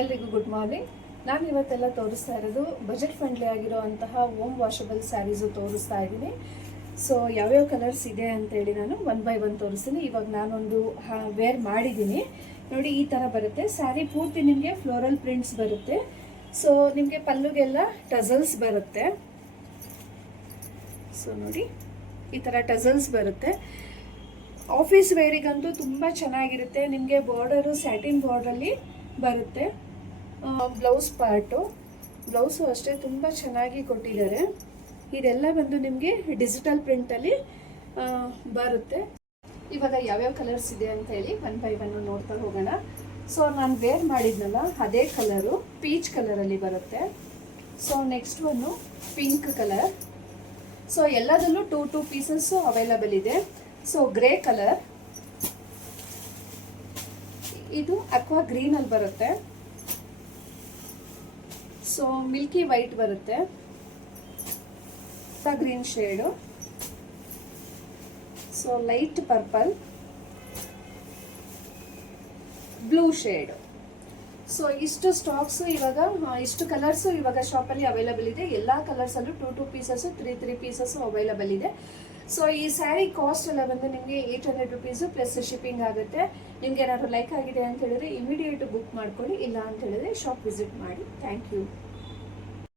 ಎಲ್ರಿಗೂ good morning. ನಾನು ಇವತ್ತೆಲ್ಲ ತೋರಿಸ್ತಾ ಇರೋದು ಬಜೆಟ್ ಫ್ರೆಂಡ್ಲಿ ಆಗಿರುವಂತಹ ಹೋಮ್ ವಾಷಬಲ್ ಸ್ಯಾರೀಸು ತೋರಿಸ್ತಾ ಇದ್ದೀನಿ. ಸೊ ಯಾವ್ಯಾವ ಕಲರ್ಸ್ ಇದೆ ಅಂತೇಳಿ ನಾನು 1 by 1 ತೋರಿಸ್ತೀನಿ. ಇವಾಗ ನಾನೊಂದು ವೇರ್ ಮಾಡಿದ್ದೀನಿ ನೋಡಿ. ಈ ಥರ ಬರುತ್ತೆ ಸ್ಯಾರಿ ಪೂರ್ತಿ. ನಿಮಗೆ ಫ್ಲೋರಲ್ ಪ್ರಿಂಟ್ಸ್ ಬರುತ್ತೆ. ಸೊ ನಿಮಗೆ ಪಲ್ಲುಗೆಲ್ಲ ಟಸಲ್ಸ್ ಬರುತ್ತೆ. ಸೊ ನೋಡಿ ಈ ಥರ ಟಸಲ್ಸ್ ಬರುತ್ತೆ. ಆಫೀಸ್ ವೇರಿಗಂತೂ ತುಂಬ ಚೆನ್ನಾಗಿರುತ್ತೆ. ನಿಮಗೆ ಬಾರ್ಡರು ಸ್ಯಾಟಿನ್ ಬಾರ್ಡರಲ್ಲಿ ಬರುತ್ತೆ. ಬ್ಲೌಸ್ ಪಾರ್ಟು, ಬ್ಲೌಸು ಅಷ್ಟೇ ತುಂಬ ಚೆನ್ನಾಗಿ ಕೊಟ್ಟಿದ್ದಾರೆ. ಇದೆಲ್ಲ ಬಂದು ನಿಮಗೆ ಡಿಜಿಟಲ್ ಪ್ರಿಂಟಲ್ಲಿ ಬರುತ್ತೆ. ಇವಾಗ ಯಾವ್ಯಾವ ಕಲರ್ಸ್ ಇದೆ ಅಂತ ಹೇಳಿ 1 by 1 ನೋಡ್ತಾ ಹೋಗೋಣ. ಸೊ ನಾನು ವೇರ್ ಮಾಡಿದ್ನಲ್ಲ ಅದೇ ಕಲರು ಪೀಚ್ ಕಲರಲ್ಲಿ ಬರುತ್ತೆ. So next one pink colour. So ಎಲ್ಲದಲ್ಲೂ 2 ಪೀಸಸ್ಸು ಅವೈಲಬಲ್ ಇದೆ. ಸೊ ಗ್ರೇ ಕಲರ್, ಇದು ಅಕ್ವಾ ಗ್ರೀನಲ್ಲಿ ಬರುತ್ತೆ. ಸೊ ಮಿಲ್ಕಿ ವೈಟ್ ಬರುತ್ತೆ, green shade. So light purple, blue shade. So ಇಷ್ಟು ಸ್ಟಾಕ್ಸು ಇವಾಗ, ಇಷ್ಟು ಕಲರ್ಸು ಇವಾಗ ಶಾಪಲ್ಲಿ ಅವೈಲಬಲ್ ಇದೆ. ಎಲ್ಲ ಕಲರ್ಸಲ್ಲೂ 2 ಪೀಸಸ್ಸು 3 ಪೀಸಸ್ಸು ಅವೈಲಬಲ್ ಇದೆ. ಸೊ ಈ ಸ್ಯಾರಿ ಕಾಸ್ಟ್ ಎಲ್ಲ ಬಂದು ನಿಮಗೆ 800 ರುಪೀಸು ಪ್ಲಸ್ ಶಿಪ್ಪಿಂಗ್ ಆಗುತ್ತೆ. ನಿಮ್ಗೆ ಏನಾದ್ರು ಲೈಕ್ ಆಗಿದೆ ಅಂತ ಹೇಳಿದ್ರೆ ಇಮಿಡಿಯೇಟ್ ಬುಕ್ ಮಾಡ್ಕೊಳ್ಳಿ, ಇಲ್ಲ ಅಂತ ಹೇಳಿದ್ರೆ ಶಾಪ್ ವಿಸಿಟ್ ಮಾಡಿ. Thank you.